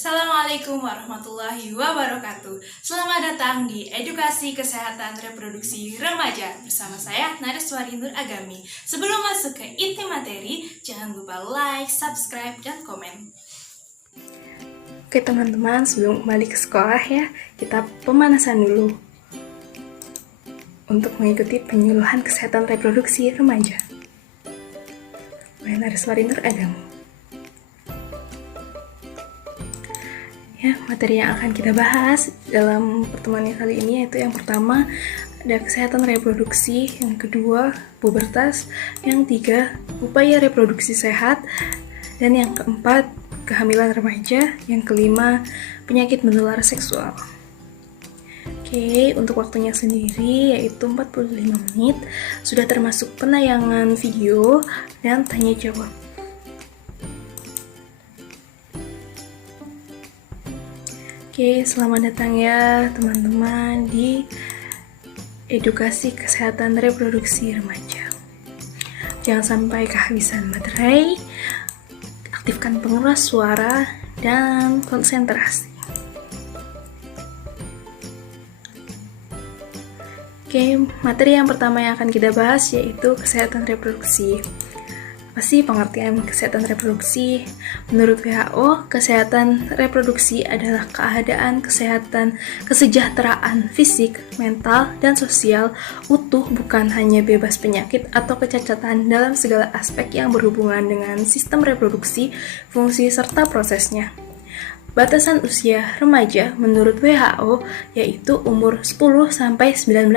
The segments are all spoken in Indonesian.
Assalamualaikum warahmatullahi wabarakatuh. Selamat datang di Edukasi Kesehatan Reproduksi Remaja bersama saya Nareswari Nur Agami. Sebelum masuk ke inti materi, jangan lupa like, subscribe, dan komen. Oke teman-teman, sebelum kembali ke sekolah ya, kita pemanasan dulu untuk mengikuti penyuluhan kesehatan reproduksi remaja oleh Nareswari Nur Agami. Ya, materi yang akan kita bahas dalam pertemuan kali ini yaitu yang pertama ada kesehatan reproduksi, yang kedua pubertas, yang tiga upaya reproduksi sehat, dan yang keempat kehamilan remaja, yang kelima penyakit menular seksual. Oke, untuk waktunya sendiri yaitu 45 menit, sudah termasuk penayangan video dan tanya jawab. Oke, selamat datang ya teman-teman di Edukasi Kesehatan Reproduksi Remaja. Jangan sampai kehabisan baterai, aktifkan pengeras suara, dan konsentrasi. Oke, materi yang pertama yang akan kita bahas yaitu kesehatan reproduksi. Apa sih pengertian kesehatan reproduksi? Menurut WHO, kesehatan reproduksi adalah keadaan kesehatan kesejahteraan fisik, mental, dan sosial utuh, bukan hanya bebas penyakit atau kecacatan dalam segala aspek yang berhubungan dengan sistem reproduksi, fungsi, serta prosesnya. Batasan usia remaja menurut WHO yaitu umur 10-19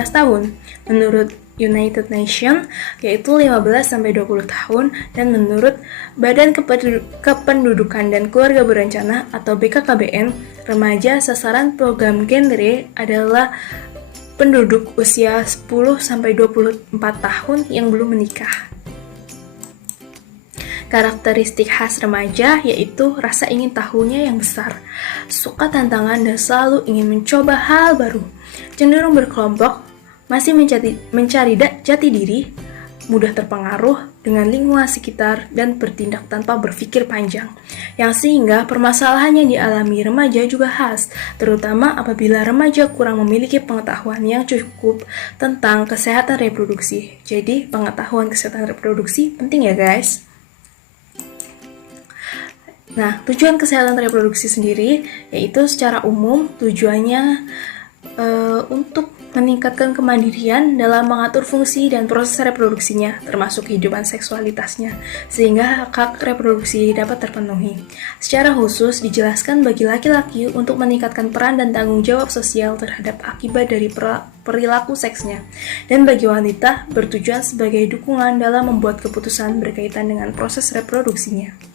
tahun. Menurut United Nations yaitu 15-20 tahun, dan menurut Badan Kependudukan dan Keluarga Berencana atau BKKBN, remaja sasaran program genre adalah penduduk usia 10-24 tahun yang belum menikah. Karakteristik khas remaja yaitu rasa ingin tahunya yang besar, suka tantangan dan selalu ingin mencoba hal baru, cenderung berkelompok, masih mencari jati diri, mudah terpengaruh dengan lingkungan sekitar, dan bertindak tanpa berpikir panjang. Yang sehingga permasalahan yang dialami remaja juga khas, terutama apabila remaja kurang memiliki pengetahuan yang cukup tentang kesehatan reproduksi. Jadi pengetahuan kesehatan reproduksi penting ya guys. Nah, tujuan kesehatan reproduksi sendiri yaitu secara umum tujuannya untuk meningkatkan kemandirian dalam mengatur fungsi dan proses reproduksinya, termasuk kehidupan seksualitasnya, sehingga hak reproduksi dapat terpenuhi. Secara khusus dijelaskan bagi laki-laki untuk meningkatkan peran dan tanggung jawab sosial terhadap akibat dari perilaku seksnya, dan bagi wanita bertujuan sebagai dukungan dalam membuat keputusan berkaitan dengan proses reproduksinya.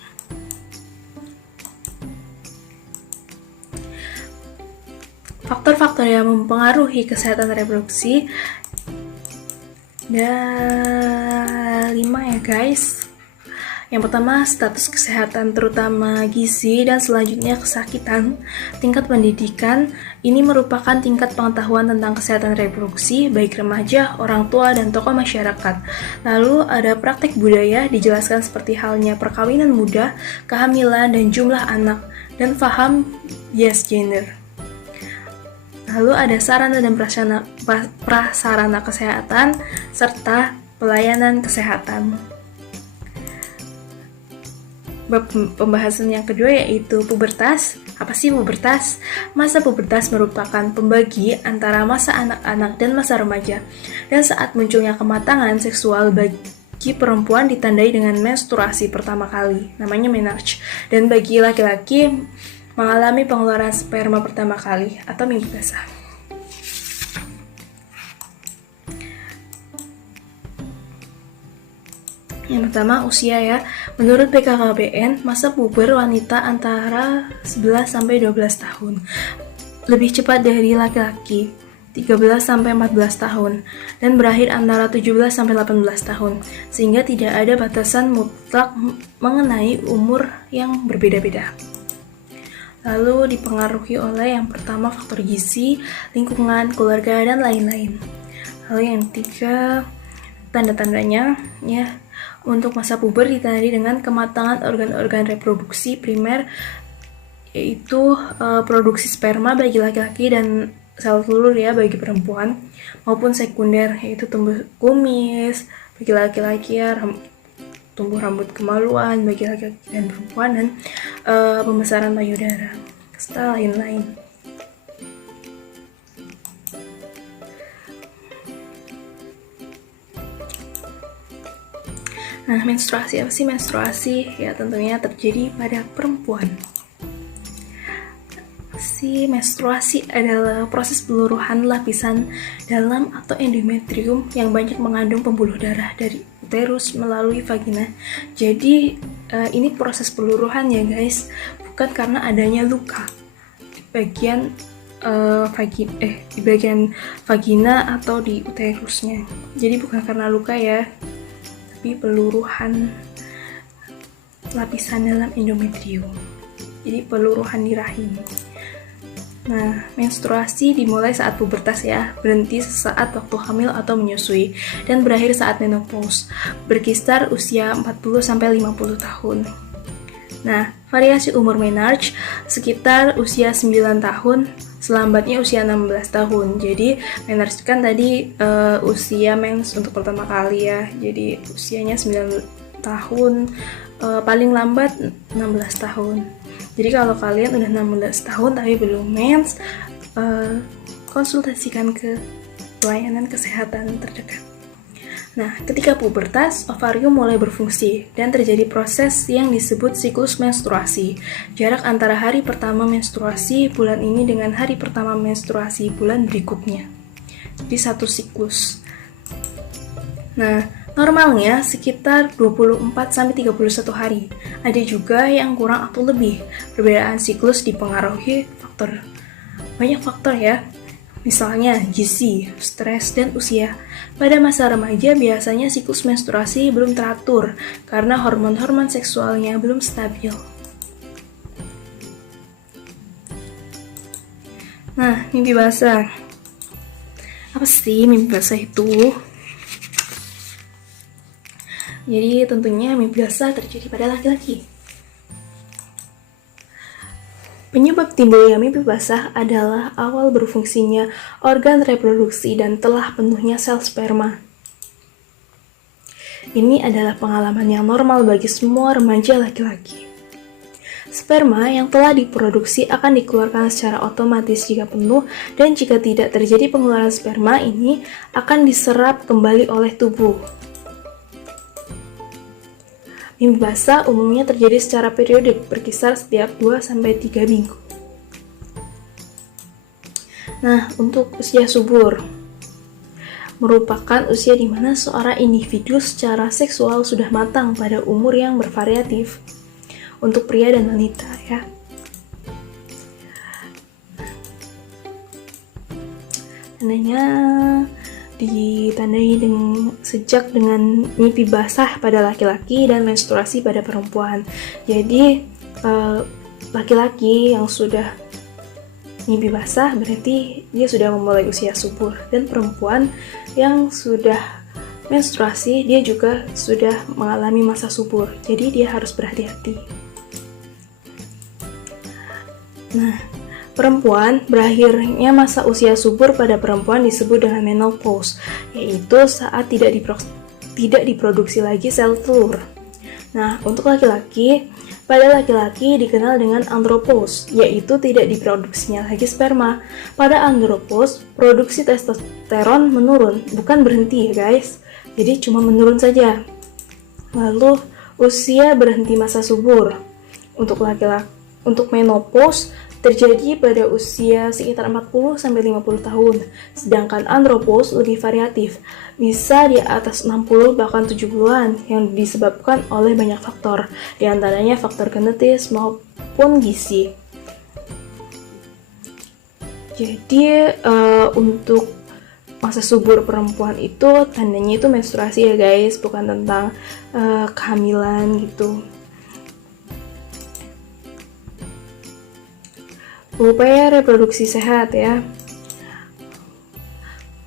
Faktor-faktor yang mempengaruhi kesehatan reproduksi ada 5 ya guys. Yang pertama, status kesehatan terutama gizi, dan selanjutnya kesakitan. Tingkat pendidikan, ini merupakan tingkat pengetahuan tentang kesehatan reproduksi baik remaja, orang tua, dan tokoh masyarakat. Lalu ada praktek budaya, dijelaskan seperti halnya perkawinan muda, kehamilan, dan jumlah anak, dan paham bias gender. Lalu ada sarana dan prasarana kesehatan, serta pelayanan kesehatan. Bab pembahasan yang kedua yaitu pubertas. Apa sih pubertas? Masa pubertas merupakan pembagi antara masa anak-anak dan masa remaja, dan saat munculnya kematangan seksual bagi perempuan ditandai dengan menstruasi pertama kali, namanya menarche, dan bagi laki-laki mengalami pengeluaran sperma pertama kali atau mimpi basah. Yang pertama, usia ya. Menurut BKKBN, masa puber wanita antara 11-12 tahun. Lebih cepat dari laki-laki, 13-14 tahun, dan berakhir antara 17-18 tahun, sehingga tidak ada batasan mutlak mengenai umur yang berbeda-beda. Lalu dipengaruhi oleh yang pertama faktor gizi, lingkungan, keluarga, dan lain-lain. Lalu yang ketiga, tanda-tandanya ya. Untuk masa puber ditandai dengan kematangan organ-organ reproduksi primer yaitu produksi sperma bagi laki-laki dan sel telur ya bagi perempuan, maupun sekunder yaitu tumbuh kumis bagi laki-laki ya, tumbuh rambut kemaluan bagi laki-laki dan perempuan, dan pembesaran payudara serta lain-lain. Nah, menstruasi apa sih menstruasi? Ya tentunya terjadi pada perempuan. Menstruasi adalah proses peluruhan lapisan dalam atau endometrium yang banyak mengandung pembuluh darah dari uterus melalui vagina. Jadi ini proses peluruhan ya guys, bukan karena adanya luka di bagian di bagian vagina atau di uterusnya. Jadi bukan karena luka ya, tapi peluruhan lapisan dalam endometrium. Jadi peluruhan di rahim. Nah, menstruasi dimulai saat pubertas ya, berhenti sesaat waktu hamil atau menyusui, dan berakhir saat menopause, berkisar usia 40-50 tahun. Nah, variasi umur menarche sekitar usia 9 tahun, selambatnya usia 16 tahun. Jadi, menarche kan tadi usia mens untuk pertama kali ya, jadi usianya 9 tahun, paling lambat 16 tahun. Jadi kalau kalian udah 16 tahun tapi belum mens, konsultasikan ke pelayanan kesehatan terdekat. Nah, ketika pubertas, ovarium mulai berfungsi dan terjadi proses yang disebut siklus menstruasi. Jarak antara hari pertama menstruasi bulan ini dengan hari pertama menstruasi bulan berikutnya. Jadi satu siklus. Nah, normalnya sekitar 24-31 hari. Ada juga yang kurang atau lebih. Perbedaan siklus dipengaruhi banyak faktor ya. Misalnya gizi, stres, dan usia. Pada masa remaja biasanya siklus menstruasi belum teratur karena hormon-hormon seksualnya belum stabil. Nah, mimpi basah. Apa sih mimpi basah itu? Jadi tentunya mimpi basah terjadi pada laki-laki. Penyebab timbulnya mimpi basah adalah awal berfungsinya organ reproduksi dan telah penuhnya sel sperma. Ini adalah pengalaman yang normal bagi semua remaja laki-laki. Sperma yang telah diproduksi akan dikeluarkan secara otomatis jika penuh, dan jika tidak terjadi pengeluaran sperma ini akan diserap kembali oleh tubuh. Mimpi basah umumnya terjadi secara periodik, berkisar setiap 2-3 minggu. Nah, untuk usia subur, merupakan usia di mana seorang individu secara seksual sudah matang pada umur yang bervariatif untuk pria dan wanita ya. Tandanya ditandai sejak dengan mimpi basah pada laki-laki dan menstruasi pada perempuan. Jadi laki-laki yang sudah mimpi basah berarti dia sudah memulai usia subur, dan perempuan yang sudah menstruasi dia juga sudah mengalami masa subur. Jadi dia harus berhati-hati. Nah, perempuan, berakhirnya masa usia subur pada perempuan disebut dengan menopause, yaitu saat tidak diproduksi lagi sel telur. Nah, untuk laki-laki, pada laki-laki dikenal dengan andropause, yaitu tidak diproduksinya lagi sperma. Pada andropause, produksi testosteron menurun, bukan berhenti ya guys, jadi cuma menurun saja. Lalu, usia berhenti masa subur. Untuk laki-laki, untuk menopause terjadi pada usia sekitar 40-50 tahun, sedangkan andropause lebih variatif, bisa di atas 60 bahkan 70-an, yang disebabkan oleh banyak faktor, diantaranya faktor genetis maupun gizi. Jadi untuk masa subur perempuan itu tandanya itu menstruasi ya guys, bukan tentang kehamilan gitu. Upaya reproduksi sehat ya.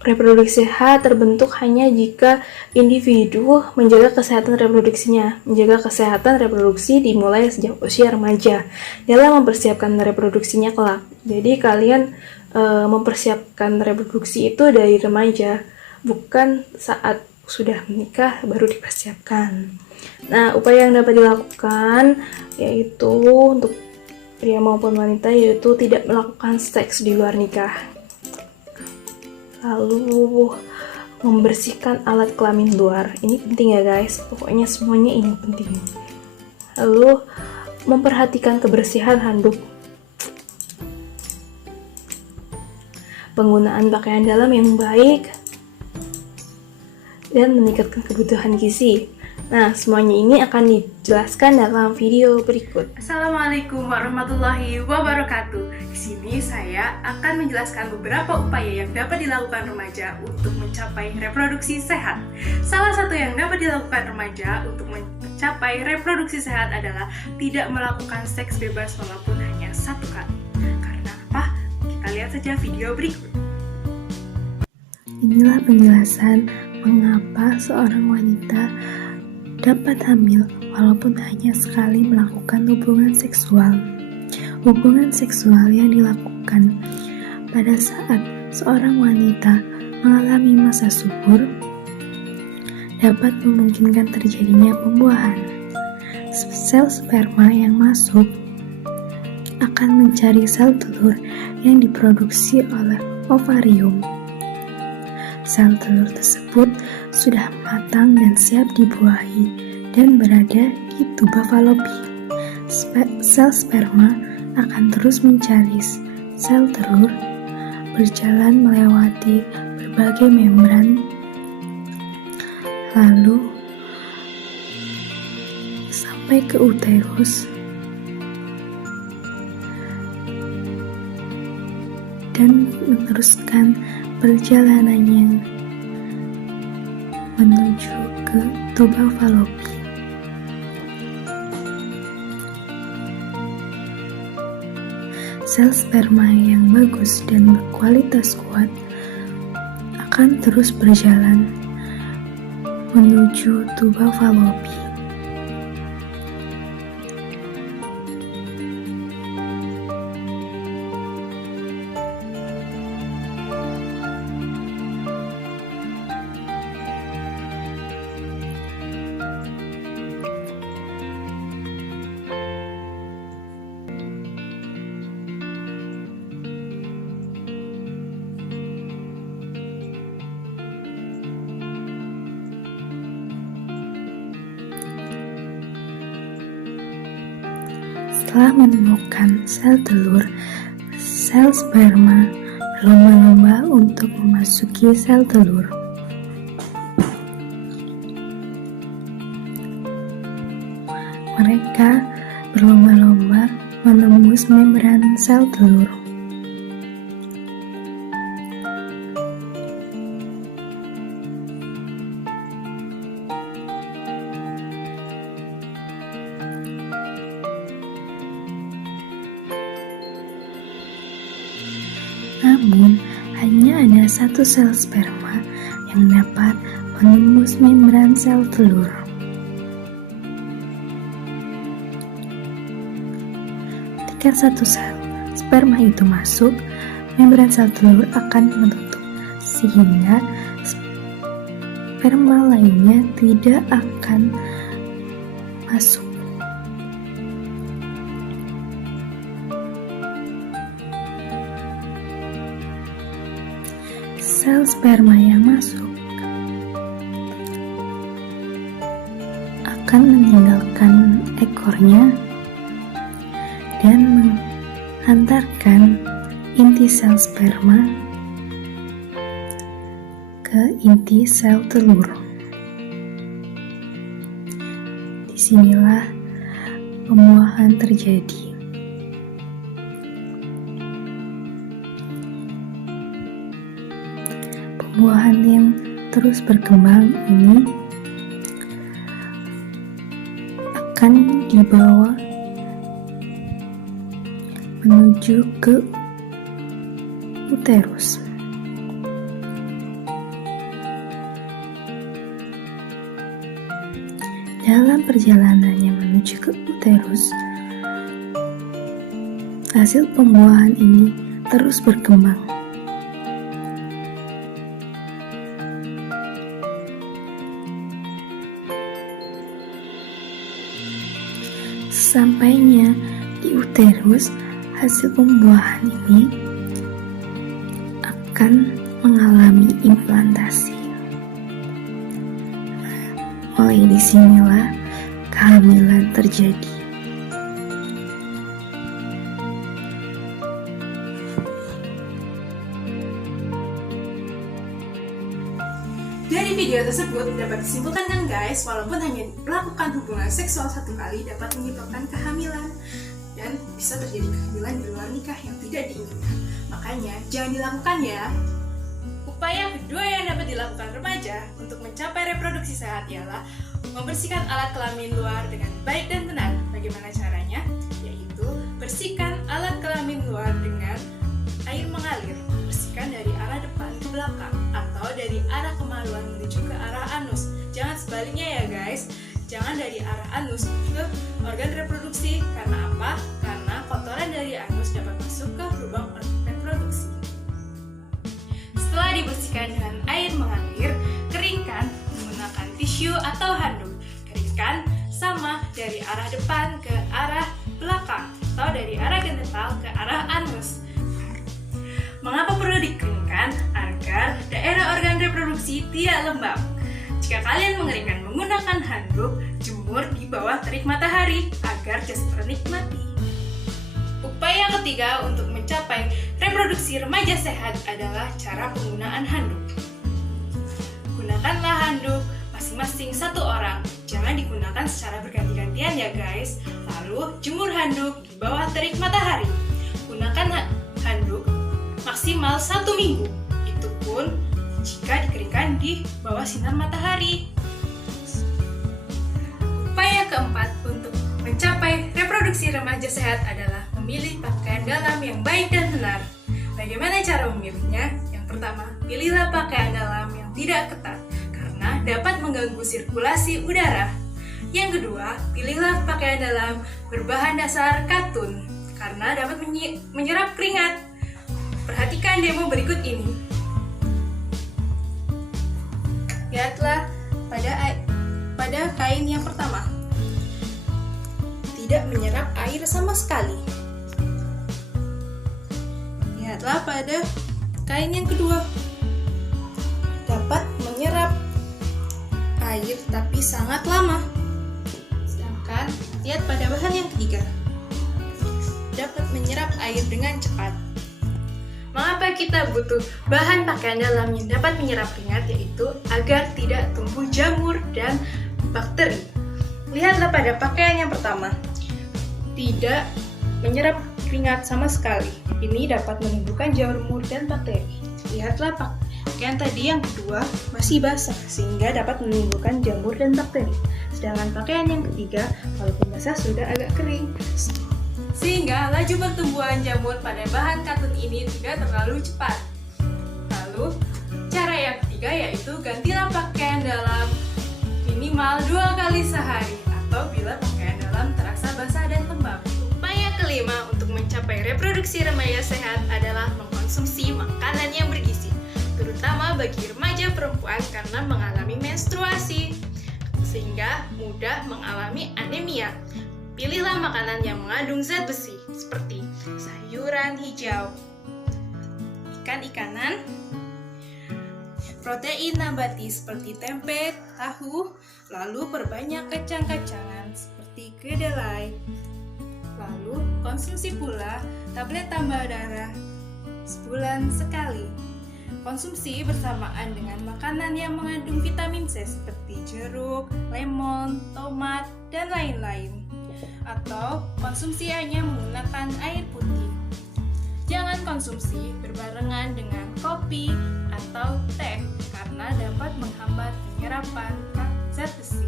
reproduksi sehat terbentuk hanya jika individu menjaga kesehatan reproduksinya. Menjaga kesehatan reproduksi dimulai sejak usia remaja dalam mempersiapkan reproduksinya kelak. Jadi kalian mempersiapkan reproduksi itu dari remaja, bukan saat sudah menikah baru dipersiapkan. Nah, upaya yang dapat dilakukan yaitu untuk pria maupun wanita yaitu tidak melakukan seks di luar nikah. Lalu membersihkan alat kelamin luar. Ini penting ya guys, pokoknya semuanya ini penting. Lalu memperhatikan kebersihan handuk. Penggunaan pakaian dalam yang baik dan meningkatkan kebutuhan gizi. Nah, semuanya ini akan dijelaskan dalam video berikut. Assalamualaikum warahmatullahi wabarakatuh. Di sini saya akan menjelaskan beberapa upaya yang dapat dilakukan remaja untuk mencapai reproduksi sehat. Salah satu yang dapat dilakukan remaja untuk mencapai reproduksi sehat adalah tidak melakukan seks bebas walaupun hanya satu kali. Karena apa? Kita lihat saja video berikut. Inilah penjelasan mengapa seorang wanita dapat hamil walaupun hanya sekali melakukan hubungan seksual. Hubungan seksual yang dilakukan pada saat seorang wanita mengalami masa subur dapat memungkinkan terjadinya pembuahan. Sel sperma yang masuk akan mencari sel telur yang diproduksi oleh ovarium. Sel telur tersebut sudah matang dan siap dibuahi dan berada di tuba falopi. Sel sperma akan terus mencari sel telur, berjalan melewati berbagai membran, lalu sampai ke uterus dan meneruskan perjalanannya menuju ke tuba falopi. Sel sperma yang bagus dan berkualitas kuat akan terus berjalan menuju tuba falopi. Setelah menemukan sel telur, sel sperma berlomba-lomba untuk memasuki sel telur. Mereka berlomba-lomba menembus membran sel telur. Namun, hanya ada satu sel sperma yang dapat menembus membran sel telur. Ketika satu sel sperma itu masuk, membran sel telur akan menutup, sehingga sperma lainnya tidak akan masuk. Sel sperma yang masuk akan meninggalkan ekornya dan menghantarkan inti sel sperma ke inti sel telur. Disinilah pembuahan terjadi. Pembuahan yang terus berkembang ini akan dibawa menuju ke uterus. dalam perjalanannya menuju ke uterus, hasil pembuahan ini terus berkembang. Sesampainya di uterus, hasil pembuahan ini akan mengalami implantasi. Mulai disinilah kehamilan terjadi. Dari video tersebut dapat disimpulkan kan guys, walaupun hanya melakukan hubungan seksual satu kali dapat menyebabkan kehamilan dan bisa terjadi kehamilan di luar nikah yang tidak diinginkan. Makanya jangan dilakukan ya. Upaya kedua yang dapat dilakukan remaja untuk mencapai reproduksi sehat ialah membersihkan alat kelamin luar dengan baik dan benar. Bagaimana caranya? Yaitu bersihkan alat kelamin luar dengan air mengalir. Bersihkan dari arah depan ke belakang atau dari arah kemaluan menuju ke arah anus. Jangan sebaliknya ya guys. Jangan dari arah anus ke organ reproduksi. Karena apa? Karena kotoran dari anus dapat masuk ke lubang reproduksi. Setelah dibersihkan dengan air mengalir, keringkan menggunakan tisu atau handuk. Keringkan sama dari arah depan ke arah belakang atau dari arah genital ke arah anus. Mengapa perlu dikeringkan? Agar daerah organ reproduksi tidak lembab. Jika kalian mengeringkan menggunakan handuk, jemur di bawah terik matahari agar jas ternikmati. Upaya ketiga untuk mencapai reproduksi remaja sehat adalah cara penggunaan handuk. Gunakanlah handuk masing-masing satu orang. Jangan digunakan secara berganti-gantian ya guys. Lalu jemur handuk di bawah terik matahari. Gunakan handuk maksimal 1 minggu. Itu pun jika dikeringkan di bawah sinar matahari. Upaya keempat untuk mencapai reproduksi remaja sehat adalah memilih pakaian dalam yang baik dan benar. Bagaimana cara memilihnya? Yang pertama, pilihlah pakaian dalam yang tidak ketat karena dapat mengganggu sirkulasi udara. Yang kedua, pilihlah pakaian dalam berbahan dasar katun karena dapat menyerap keringat. Perhatikan demo berikut ini. Lihatlah pada kain yang pertama. Tidak menyerap air sama sekali. Lihatlah pada kain yang kedua. Dapat menyerap air tapi sangat lama. Sedangkan lihat pada bahan yang ketiga. Dapat menyerap air dengan cepat. Mengapa kita butuh bahan pakaian dalam yang dapat menyerap keringat, yaitu agar tidak tumbuh jamur dan bakteri. Lihatlah pada pakaian yang pertama. Tidak menyerap keringat sama sekali. Ini dapat menimbulkan jamur dan bakteri. Lihatlah pakaian tadi yang kedua masih basah sehingga dapat menimbulkan jamur dan bakteri. Sedangkan pakaian yang ketiga walaupun basah sudah agak kering. Sehingga laju pertumbuhan jamur pada bahan katun ini tidak terlalu cepat. Lalu, cara yang ketiga yaitu gantilah pakaian dalam minimal 2 kali sehari atau bila pakaian dalam terasa basah dan lembab. Upaya kelima untuk mencapai reproduksi remaja sehat adalah mengkonsumsi makanan yang bergizi, terutama bagi remaja perempuan karena mengalami menstruasi, sehingga mudah mengalami anemia. Pilihlah makanan yang mengandung zat besi seperti sayuran hijau, ikan-ikanan, protein nabati seperti tempe, tahu, lalu perbanyak kacang-kacangan seperti kedelai. Lalu konsumsi pula tablet tambah darah sebulan sekali. Konsumsi bersamaan dengan makanan yang mengandung vitamin C seperti jeruk, lemon, tomat, dan lain-lain. Atau konsumsi hanya menggunakan air putih. Jangan konsumsi berbarengan dengan kopi atau teh karena dapat menghambat penyerapan zat besi.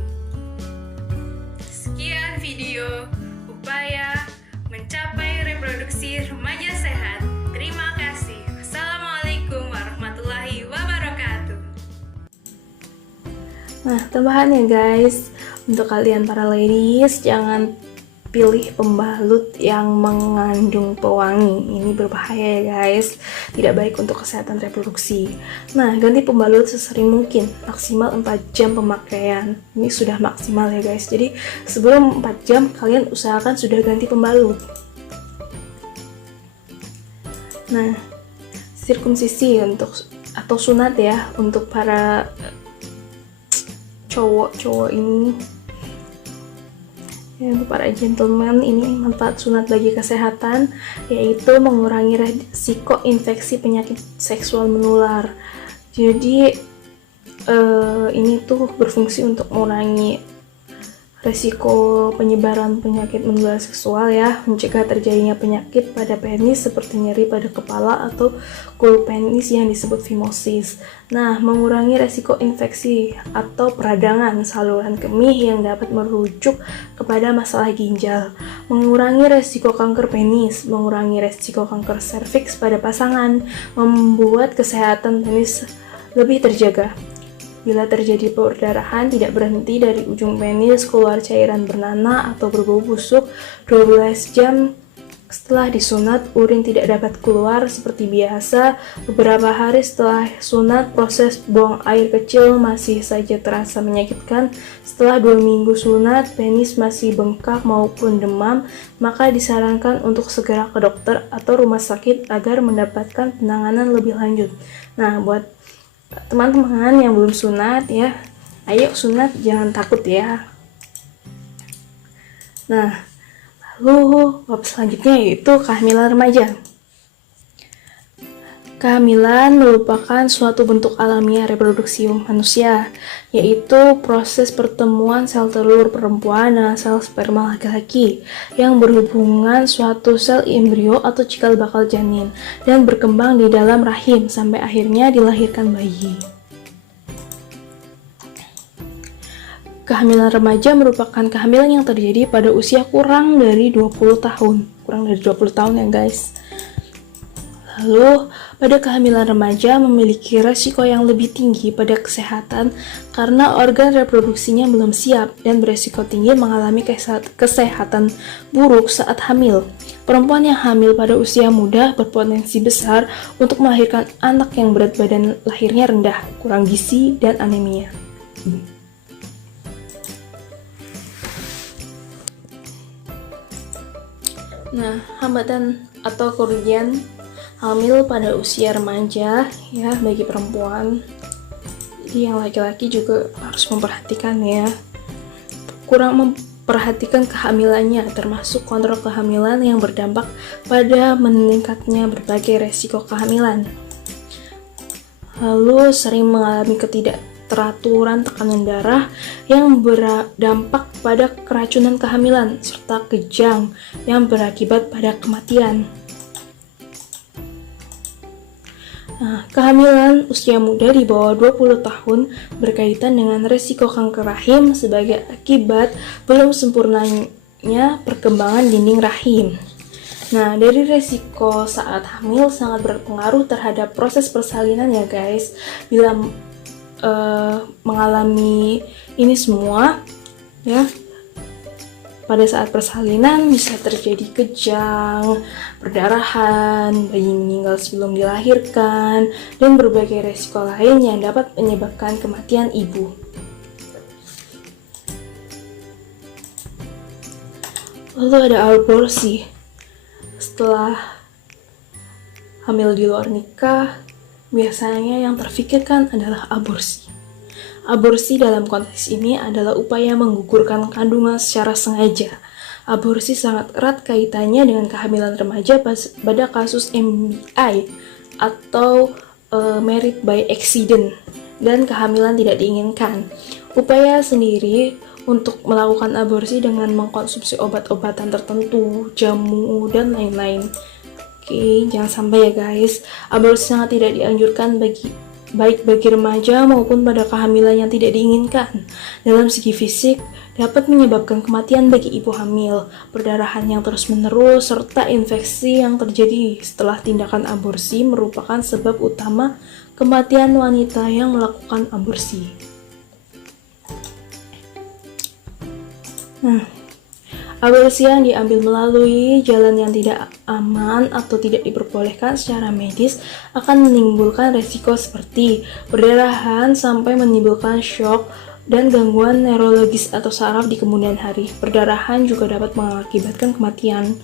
Sekian video upaya mencapai reproduksi remaja sehat. Terima kasih. Assalamualaikum warahmatullahi wabarakatuh. Nah, tambahannya guys, Untuk kalian para ladies, jangan pilih pembalut yang mengandung pewangi. Ini berbahaya ya guys, tidak baik untuk kesehatan reproduksi. Nah, ganti pembalut sesering mungkin, maksimal 4 jam pemakaian. Ini sudah maksimal ya guys, jadi sebelum 4 jam kalian usahakan sudah ganti pembalut. Nah, sirkumsisi atau sunat ya, untuk para cowok ini ya, untuk para gentleman, ini manfaat sunat bagi kesehatan yaitu mengurangi risiko infeksi penyakit seksual menular. Jadi ini tuh berfungsi untuk mengurangi risiko penyebaran penyakit menular seksual ya, mencegah terjadinya penyakit pada penis seperti nyeri pada kepala atau kul penis yang disebut phimosis. Nah, mengurangi risiko infeksi atau peradangan saluran kemih yang dapat merujuk kepada masalah ginjal, mengurangi risiko kanker penis, mengurangi risiko kanker serviks pada pasangan, membuat kesehatan penis lebih terjaga. Bila terjadi perdarahan tidak berhenti dari ujung penis keluar cairan bernanah atau berbau busuk 12 jam setelah disunat, urin tidak dapat keluar seperti biasa. Beberapa hari setelah sunat, proses buang air kecil masih saja terasa menyakitkan. Setelah 2 minggu sunat, penis masih bengkak maupun demam, maka disarankan untuk segera ke dokter atau rumah sakit agar mendapatkan penanganan lebih lanjut. Nah, buat teman-teman yang belum sunat ya, ayo sunat, jangan takut ya. Nah, lalu bab selanjutnya yaitu kehamilan remaja. Kehamilan merupakan suatu bentuk alamiah reproduksi manusia, yaitu proses pertemuan sel telur perempuan dengan sel sperma laki-laki yang berhubungan suatu sel embrio atau cikal bakal janin dan berkembang di dalam rahim sampai akhirnya dilahirkan bayi. Kehamilan remaja merupakan kehamilan yang terjadi pada usia kurang dari 20 tahun. Kurang dari 20 tahun ya guys. Lalu, pada kehamilan remaja memiliki resiko yang lebih tinggi pada kesehatan karena organ reproduksinya belum siap dan beresiko tinggi mengalami kesehatan buruk saat hamil. Perempuan yang hamil pada usia muda berpotensi besar untuk melahirkan anak yang berat badan lahirnya rendah, kurang gizi, dan anemia. Nah, hambatan atau kerugian hamil pada usia remaja ya bagi perempuan. Jadi yang laki-laki juga harus memperhatikan ya. Kurang memperhatikan kehamilannya, termasuk kontrol kehamilan yang berdampak pada meningkatnya berbagai resiko kehamilan. Lalu sering mengalami ketidakteraturan tekanan darah yang berdampak pada keracunan kehamilan serta kejang yang berakibat pada kematian. Nah, kehamilan usia muda di bawah 20 tahun berkaitan dengan risiko kanker rahim sebagai akibat belum sempurnanya perkembangan dinding rahim. Nah, dari risiko saat hamil sangat berpengaruh terhadap proses persalinan ya guys. Bila mengalami ini semua ya, pada saat persalinan bisa terjadi kejang, perdarahan, bayi meninggal sebelum dilahirkan, dan berbagai resiko lain yang dapat menyebabkan kematian ibu. Lalu ada aborsi. Setelah hamil di luar nikah, biasanya yang terfikirkan adalah aborsi. Aborsi dalam konteks ini adalah upaya menggugurkan kandungan secara sengaja. Aborsi sangat erat kaitannya dengan kehamilan remaja pada kasus MBI atau married by accident dan kehamilan tidak diinginkan. Upaya sendiri untuk melakukan aborsi dengan mengkonsumsi obat-obatan tertentu, jamu, dan lain-lain. Oke, jangan sampai ya guys. Aborsi sangat tidak dianjurkan baik bagi remaja maupun pada kehamilan yang tidak diinginkan. Dalam segi fisik, dapat menyebabkan kematian bagi ibu hamil, perdarahan yang terus-menerus, serta infeksi yang terjadi setelah tindakan aborsi merupakan sebab utama kematian wanita yang melakukan aborsi. Nah, aborsi yang diambil melalui jalan yang tidak aman atau tidak diperbolehkan secara medis akan menimbulkan resiko seperti perdarahan sampai menimbulkan shock dan gangguan neurologis atau saraf di kemudian hari. Perdarahan juga dapat mengakibatkan kematian.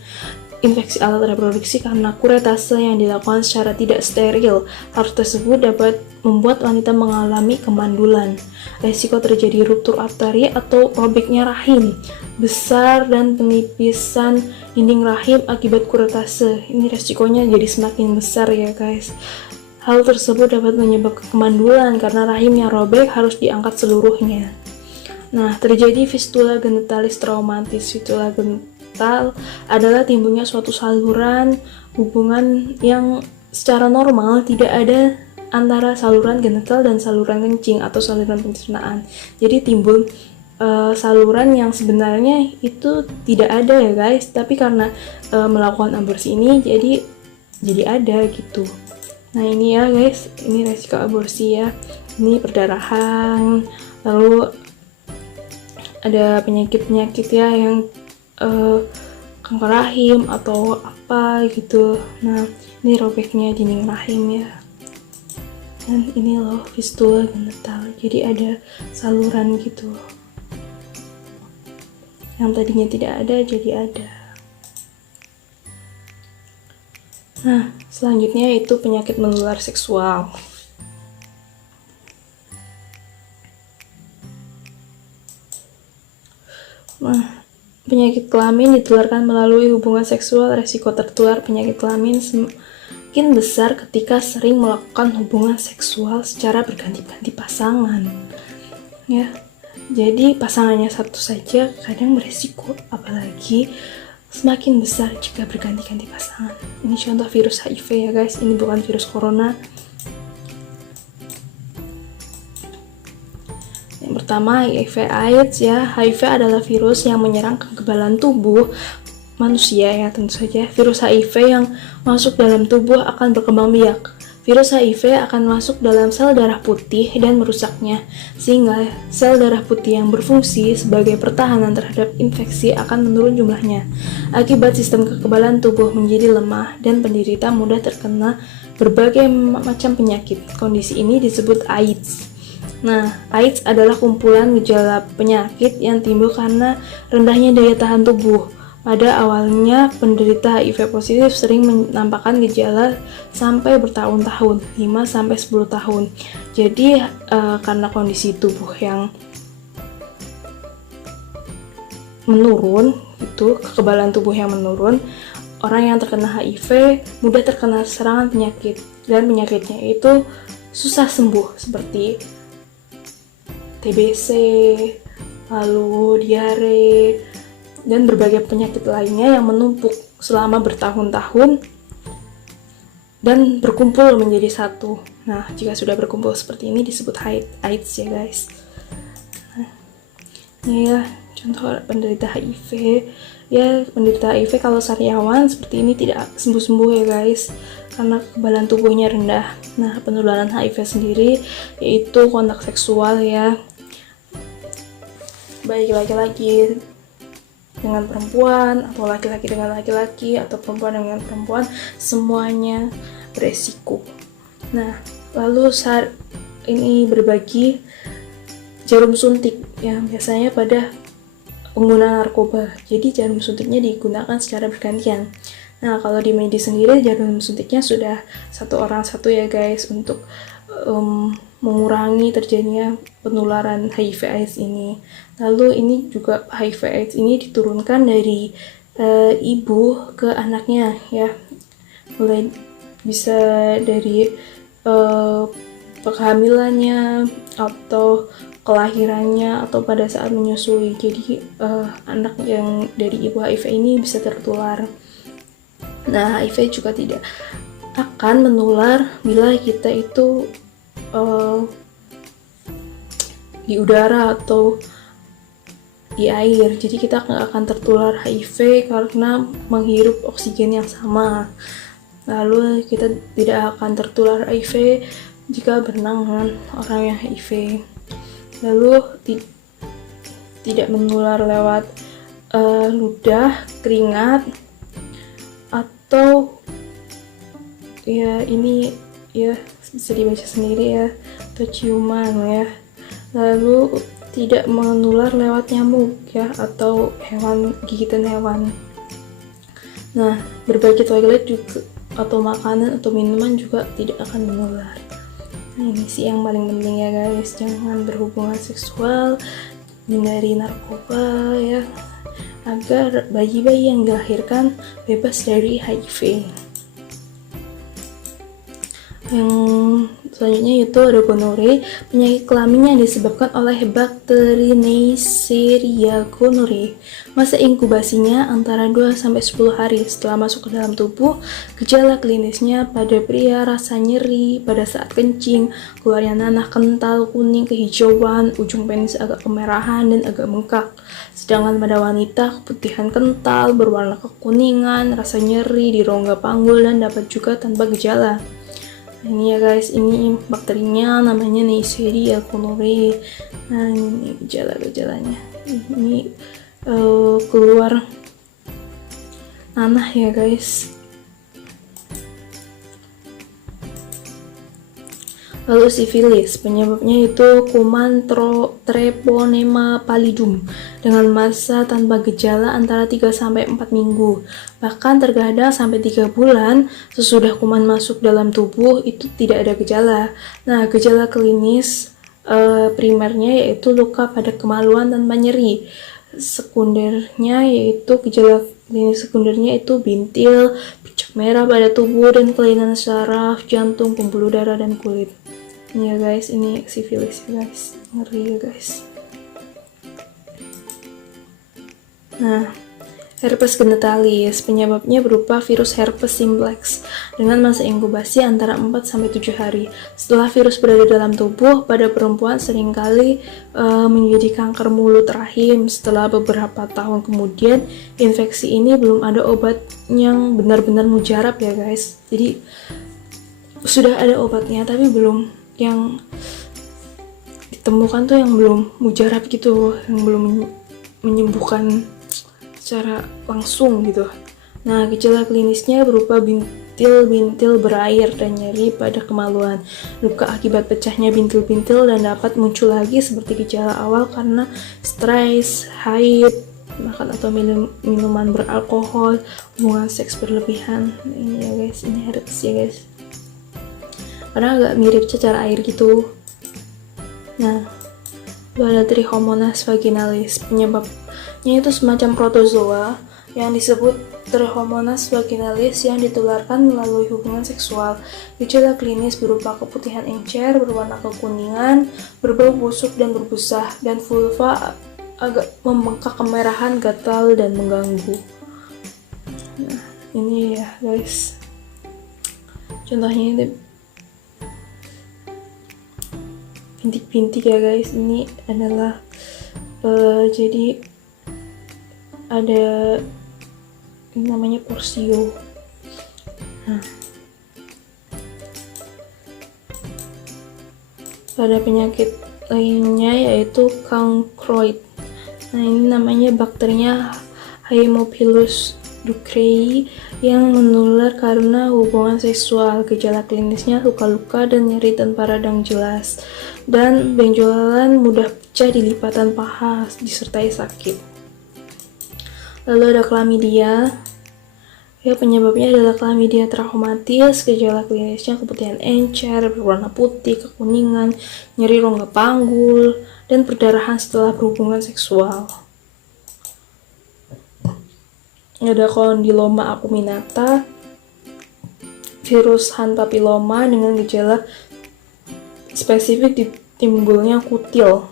Infeksi alat reproduksi karena kuretase yang dilakukan secara tidak steril. Hal tersebut dapat membuat wanita mengalami kemandulan. Resiko terjadi ruptur arteri atau robeknya rahim besar dan penipisan dinding rahim akibat kuretase. Ini resikonya jadi semakin besar ya guys. Hal tersebut dapat menyebabkan kemandulan karena rahim yang robek harus diangkat seluruhnya. Nah, terjadi fistula genitalis traumatis. Fistula genital adalah timbulnya suatu saluran hubungan yang secara normal tidak ada antara saluran genital dan saluran kencing atau saluran pencernaan. Jadi timbul saluran yang sebenarnya itu tidak ada ya guys, tapi karena melakukan aborsi ini jadi ada gitu. Nah ini ya guys, ini resiko aborsi ya. Ini perdarahan, lalu ada penyakit-penyakit ya yang kanker rahim atau apa gitu. Nah ini robeknya dinding rahim ya. Dan ini loh fistula genital, jadi ada saluran gitu. Yang tadinya tidak ada jadi ada. Nah, selanjutnya itu penyakit menular seksual. Nah, penyakit kelamin ditularkan melalui hubungan seksual. Resiko tertular penyakit kelamin semakin besar ketika sering melakukan hubungan seksual secara berganti-ganti pasangan. Ya, jadi pasangannya satu saja kadang beresiko, apalagi semakin besar jika berganti-ganti pasangan. Ini contoh virus HIV ya guys, ini bukan virus corona. Yang pertama HIV AIDS ya. HIV adalah virus yang menyerang kekebalan tubuh manusia ya tentu saja. Virus HIV yang masuk dalam tubuh akan berkembang biak. Virus HIV akan masuk dalam sel darah putih dan merusaknya, sehingga sel darah putih yang berfungsi sebagai pertahanan terhadap infeksi akan menurun jumlahnya. Akibat sistem kekebalan tubuh menjadi lemah dan penderita mudah terkena berbagai macam penyakit. Kondisi ini disebut AIDS. Nah, AIDS adalah kumpulan gejala penyakit yang timbul karena rendahnya daya tahan tubuh. Pada awalnya, penderita HIV positif sering menampakkan gejala sampai bertahun-tahun, 5-10 tahun. Jadi, karena kondisi tubuh yang menurun, itu kekebalan tubuh yang menurun, orang yang terkena HIV mudah terkena serangan penyakit, dan penyakitnya itu susah sembuh, seperti TBC, lalu diare, dan berbagai penyakit lainnya yang menumpuk selama bertahun-tahun dan berkumpul menjadi satu. Nah, jika sudah berkumpul seperti ini disebut AIDS ya guys. Nah, ini ya contoh penderita HIV. Ya, penderita HIV kalau sariawan seperti ini tidak sembuh-sembuh ya guys, karena kekebalan tubuhnya rendah. Nah, penularan HIV sendiri yaitu kontak seksual ya, baik laki-laki dengan perempuan, atau laki-laki dengan laki-laki, atau perempuan dengan perempuan, semuanya beresiko. Nah, lalu saat ini berbagi jarum suntik yang biasanya pada pengguna narkoba. Jadi jarum suntiknya digunakan secara bergantian. Nah, kalau di medis sendiri jarum suntiknya sudah satu orang satu ya guys, untuk mengurangi terjadinya penularan HIV/AIDS ini. Lalu ini juga HIV/AIDS ini diturunkan dari ibu ke anaknya ya, mulai bisa dari kehamilannya atau kelahirannya atau pada saat menyusui. Jadi anak yang dari ibu HIV ini bisa tertular. Nah, HIV juga tidak akan menular bila kita itu di udara atau di air. Jadi kita nggak akan tertular HIV karena menghirup oksigen yang sama. Lalu kita tidak akan tertular HIV jika berenang dengan orang yang HIV. Lalu tidak menular lewat ludah, keringat, atau ya ini ya bisa dibaca sendiri ya, atau ciuman ya. Lalu tidak menular lewat nyamuk ya, atau hewan, gigitan hewan. Nah, berbagi toilet juga atau makanan atau minuman juga tidak akan menular. Nah, ini sih yang paling penting ya guys, jangan berhubungan seksual, hindari narkoba ya, agar bayi-bayi yang dilahirkan bebas dari HIV. Yang selanjutnya itu ada gonore, penyakit kelamin yang disebabkan oleh bakteri Neisseria gonorrhoeae. Masa inkubasinya antara 2-10 hari setelah masuk ke dalam tubuh. Gejala klinisnya pada pria rasa nyeri pada saat kencing, keluarnya nanah kental kuning kehijauan, ujung penis agak kemerahan dan agak bengkak. Sedangkan pada wanita keputihan kental berwarna kekuningan, rasa nyeri di rongga panggul dan dapat juga tanpa gejala. Ini ya guys, ini bakterinya namanya Neisseria gonorrhoeae. Nah, ini gejala-gejalanya. Ini keluar nanah ya guys. Lalu sifilis, penyebabnya itu kuman Treponema pallidum dengan masa tanpa gejala antara 3-4 minggu. Bahkan terkadang sampai 3 bulan sesudah kuman masuk dalam tubuh itu tidak ada gejala. Nah, gejala klinis primernya yaitu luka pada kemaluan tanpa nyeri. Sekundernya yaitu gejala klinis sekundernya itu bintil, bercak merah pada tubuh dan kelainan saraf, jantung, pembuluh darah dan kulit. Ini ya guys, ini sifilis ya guys, ngeri ya guys. Nah, herpes genitalis, penyebabnya berupa virus herpes simplex dengan masa inkubasi antara 4-7 hari. Setelah virus berada dalam tubuh, pada perempuan seringkali menjadi kanker mulut rahim. Setelah beberapa tahun kemudian, infeksi ini belum ada obat yang benar-benar mujarab ya guys. Jadi sudah ada obatnya tapi belum, yang ditemukan tuh yang belum mujarab gitu, yang belum menyembuhkan secara langsung gitu. Nah, gejala klinisnya berupa bintil-bintil berair dan nyeri pada kemaluan, luka akibat pecahnya bintil-bintil, dan dapat muncul lagi seperti gejala awal karena stres, haid, makan atau minuman beralkohol, hubungan seks berlebihan. Ini ya guys, ini herpes ya guys. Karena agak mirip cecar air gitu. Nah, ada Trichomonas vaginalis, penyebabnya itu semacam protozoa yang disebut Trichomonas vaginalis yang ditularkan melalui hubungan seksual. Gejala klinis berupa keputihan encer berwarna kekuningan, berbau busuk dan berbusa, dan vulva agak membengkak, kemerahan, gatal, dan mengganggu. Nah, ini ya guys, contohnya ini bintik-bintik ya guys. Ini adalah jadi ada ini namanya Porsio. Nah, pada penyakit lainnya yaitu Chancroid. Nah, ini namanya bakterinya Haemophilus ducreyi yang menular karena hubungan seksual. Gejala klinisnya luka-luka dan nyeri tanpa radang jelas, dan benjolan mudah pecah di lipatan paha disertai sakit. Lalu ada chlamydia. Ya, penyebabnya adalah chlamydia trachomatis. Gejala klinisnya keputihan encer berwarna putih, kekuningan, nyeri rongga panggul, dan perdarahan setelah berhubungan seksual. Ada Condyloma acuminata, virus Han papilloma dengan gejala spesifik timbulnya kutil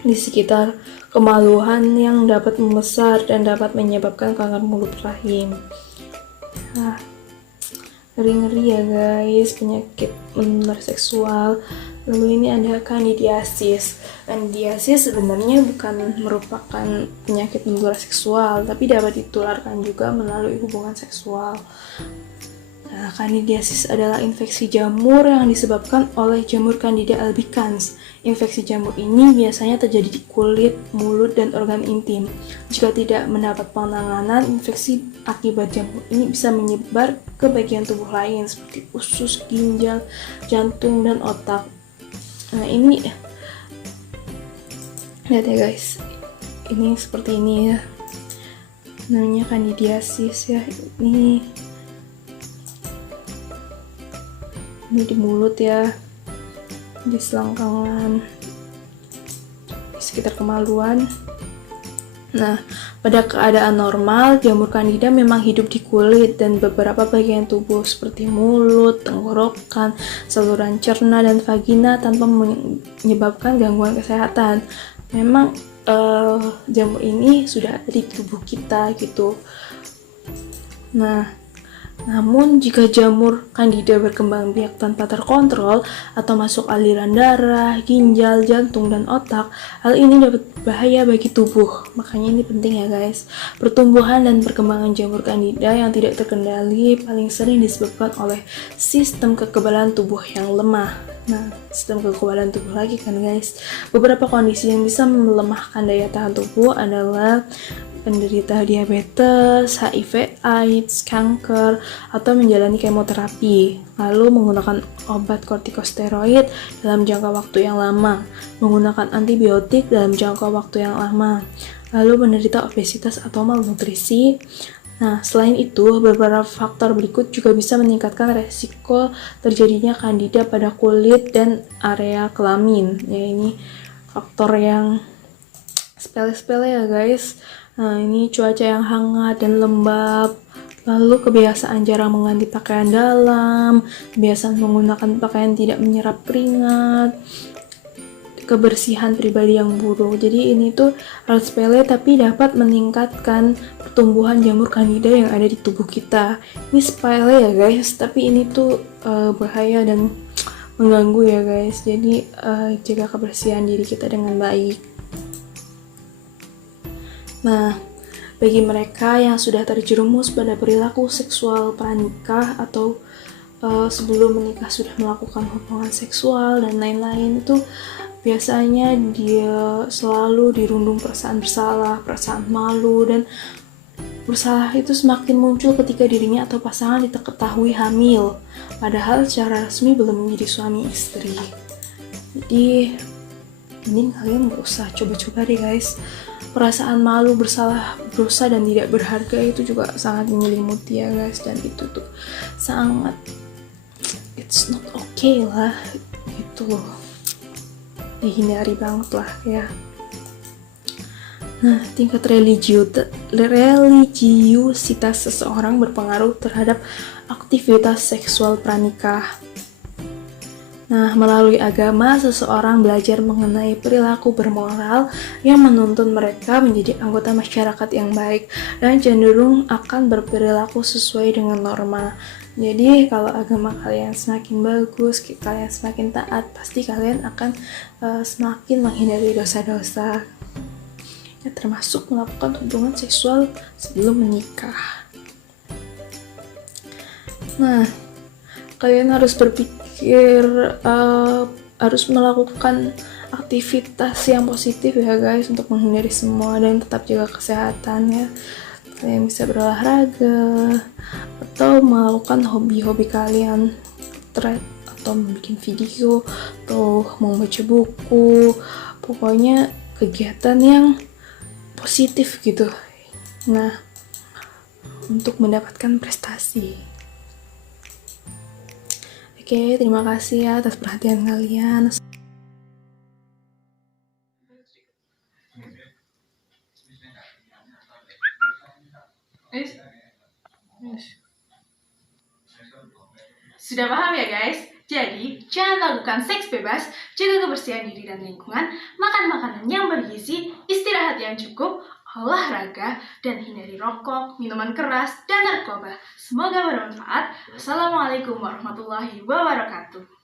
di sekitar kemaluan yang dapat membesar dan dapat menyebabkan kanker mulut rahim. Nah, ngeri-ngeri ya guys, penyakit menular seksual. Lalu ini ada candidiasis. Candidiasis sebenarnya bukan merupakan penyakit menular seksual, tapi dapat ditularkan juga melalui hubungan seksual. Nah, kandidiasis adalah infeksi jamur yang disebabkan oleh jamur Candida albicans. Infeksi jamur ini biasanya terjadi di kulit, mulut, dan organ intim. Jika tidak mendapat penanganan, infeksi akibat jamur ini bisa menyebar ke bagian tubuh lain seperti usus, ginjal, jantung, dan otak. Nah, ini lihat ya guys, ini seperti ini ya, namanya kandidiasis ya. Ini di mulut ya, di selangkangan, di sekitar kemaluan. Nah, pada keadaan normal, jamur Candida memang hidup di kulit dan beberapa bagian tubuh seperti mulut, tenggorokan, saluran cerna, dan vagina tanpa menyebabkan gangguan kesehatan. Memang jamur ini sudah ada di tubuh kita gitu. Nah, namun jika jamur Candida berkembang biak tanpa terkontrol atau masuk aliran darah, ginjal, jantung, dan otak, hal ini dapat berbahaya bagi tubuh. Makanya ini penting ya guys. Pertumbuhan dan perkembangan jamur Candida yang tidak terkendali paling sering disebabkan oleh sistem kekebalan tubuh yang lemah. Nah, sistem kekebalan tubuh lagi kan guys. Beberapa kondisi yang bisa melemahkan daya tahan tubuh adalah penderita diabetes, HIV, AIDS, kanker, atau menjalani kemoterapi, lalu menggunakan obat kortikosteroid dalam jangka waktu yang lama, menggunakan antibiotik dalam jangka waktu yang lama, lalu menderita obesitas atau malnutrisi. Nah, selain itu, beberapa faktor berikut juga bisa meningkatkan resiko terjadinya Candida pada kulit dan area kelamin. Ya, ini faktor yang sepele-sepele ya guys. Nah, ini cuaca yang hangat dan lembab, lalu kebiasaan jarang mengganti pakaian dalam, kebiasaan menggunakan pakaian tidak menyerap keringat, kebersihan pribadi yang buruk. Jadi ini tuh hal sepele tapi dapat meningkatkan pertumbuhan jamur Candida yang ada di tubuh kita. Ini sepele ya guys, tapi ini tuh bahaya dan mengganggu ya guys. Jadi jaga kebersihan diri kita dengan baik. Nah, bagi mereka yang sudah terjerumus pada perilaku seksual pranikah atau sebelum menikah sudah melakukan hubungan seksual dan lain-lain, itu biasanya dia selalu dirundung perasaan bersalah, perasaan malu, dan bersalah itu semakin muncul ketika dirinya atau pasangan diketahui hamil, padahal secara resmi belum menjadi suami istri. Jadi, mending kalian gak usah coba-coba deh guys. Perasaan malu, bersalah, berdosa, dan tidak berharga itu juga sangat menyelimuti ya guys. Dan itu tuh sangat, it's not okay lah gitu loh. Dihindari banget lah ya. Nah, tingkat religiusitas seseorang berpengaruh terhadap aktivitas seksual pranikah. Nah, melalui agama, seseorang belajar mengenai perilaku bermoral yang menuntun mereka menjadi anggota masyarakat yang baik dan cenderung akan berperilaku sesuai dengan norma. Jadi, kalau agama kalian semakin bagus, kalian semakin taat, pasti kalian akan semakin menghindari dosa-dosa. Ya, termasuk melakukan hubungan seksual sebelum menikah. Nah, kalian harus berpikir harus melakukan aktivitas yang positif ya guys untuk menghindari semua dan tetap jaga kesehatan ya. Kalian bisa berolahraga atau melakukan hobi-hobi kalian, thread atau bikin video atau membaca buku, pokoknya kegiatan yang positif gitu. Nah, untuk mendapatkan prestasi. Oke, terima kasih ya atas perhatian kalian. Sudah paham ya guys? Jadi, jangan lakukan seks bebas, jaga kebersihan diri dan lingkungan, makan makanan yang bergizi, istirahat yang cukup, olahraga, dan hindari rokok, minuman keras, dan narkoba. Semoga bermanfaat. Assalamualaikum warahmatullahi wabarakatuh.